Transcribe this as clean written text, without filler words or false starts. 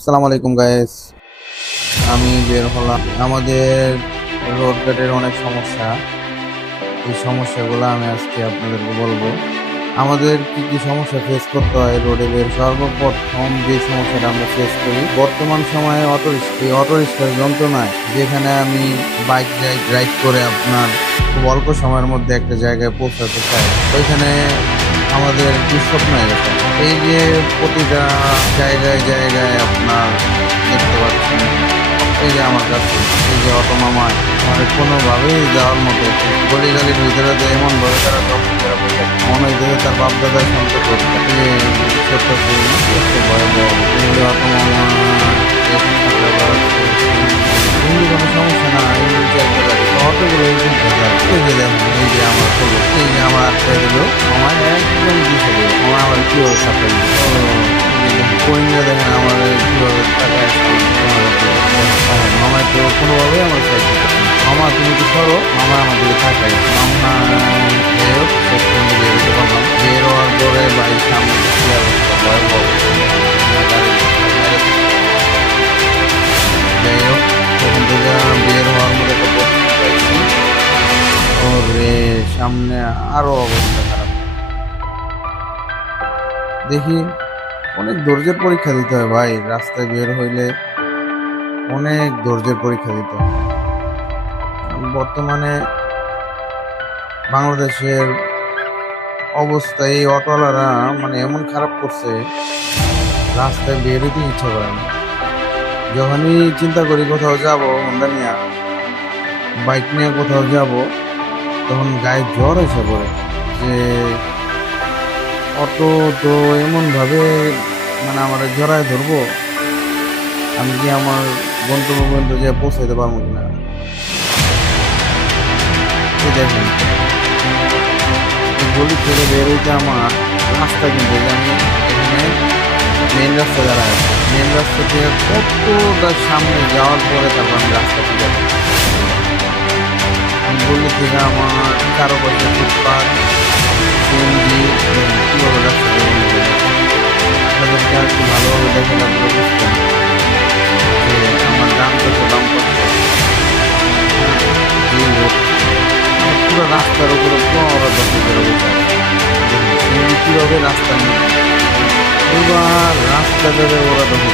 আসসালামু আলাইকুম গাইস। আমি বের হলাম। আমাদের রোড ঘাটের অনেক সমস্যা। এই সমস্যাগুলো আমি আজকে আপনাদেরকে বলবো। আমাদের কি কি সমস্যা ফেস করতে হয় রোডে বের। সর্বপ্রথম যে সমস্যাটা আমরা ফেস করি বর্তমান সময়ে অটো রিক্সার যন্ত্রণায়, যেখানে আমি বাইক রাইড করে আপনার খুব অল্প সময়ের মধ্যে একটা জায়গায় পৌঁছাতে চাই, ওইখানে আমাদের দুঃস্বপ্ন হয়ে গেছে। এই যে প্রতিটা জায়গায় জায়গায় আপনার দেখতে পাচ্ছেন, এই যে আমার কাছে এই যে অটো মামায় আমার কোনোভাবেই যাওয়ার মতো গলি গালির ভিতরে যে এমন ভাবে তারা দখল করে বসে, মনে হইতেছে তার বাপ দাদার সম্পর্ক ছোট্ট ভয়াবহ। এই যে অটো মামা হিন্দি কোনো সমস্যা না, হিন্দি চাইতে পারি অটোগুলো একদম ভেজাল। এই যে দেখুন, এই যে আমার হলো, এই যে আমার আটকে দিল, আমার একদম দিছে দিল, আমার আবার কি অবস্থা করলো। কোয়েঙ্গা দেখেন আমার কিভাবে টাকা মামায় তো কোনোভাবেই আমার সাহায্য করে না। মামা তুমি কি সরো, মামা আমার দিকে তাকাই। মামা যাই হোক শেষ পর্যন্ত বেরোতে পারলাম। বের হওয়ার পরে বাড়ির সামনে কি অবস্থা ভয়াবহ। যাই হোক তখন থেকে বের হওয়ার মধ্যে একটা পরিস্থিতি পাইছি। ওরে সামনে আরো অবস্থা খারাপ। দেখি অনেক ধৈর্যের পরীক্ষা দিতে হয় ভাই, রাস্তায় বের হইলে অনেক ধৈর্যের পরীক্ষা দিতে হয়। বর্তমানে বাংলাদেশের অবস্থা এই অটোওয়ালারা মানে এমন খারাপ করছে, রাস্তায় বের হইতে ইচ্ছা করে না। যখনই চিন্তা করি কোথাও যাব হোন্ডা নিয়ে, বাইক নিয়ে কোথাও যাব, তখন গায়ে জ্বর এসে পড়ে যে অটো তো এমনভাবে মানে আমার জড়ায় ধরবো, আমি কি আমার গন্তব্য পর্যন্ত যে পৌঁছাইতে পারবো কিনা। এই দেখেন এই গলি থেকে বের হইতে আমার রাস্তা, কিন্তু এই যে আমি এখানে মেন রাস্তা দাঁড়ায়, মেন রাস্তা থেকে কতটা সামনে যাওয়ার পরে তারপর আমি রাস্তা থেকে গলি থেকে আমার চারপাশে ফুটপাথ, সিএনজি, কীভাবে রাস্তা দিয়ে আপনাদেরকে আর কি ভালোভাবে দেখে আপনারা বুঝতেন যে আমার দাম কত দাম কত। এই রোড পুরো রাস্তার উপরে পুরো ওরা দখল করে বসে আছে। কীভাবে রাস্তা নেই, এবার রাস্তা দেবে ওরা দখল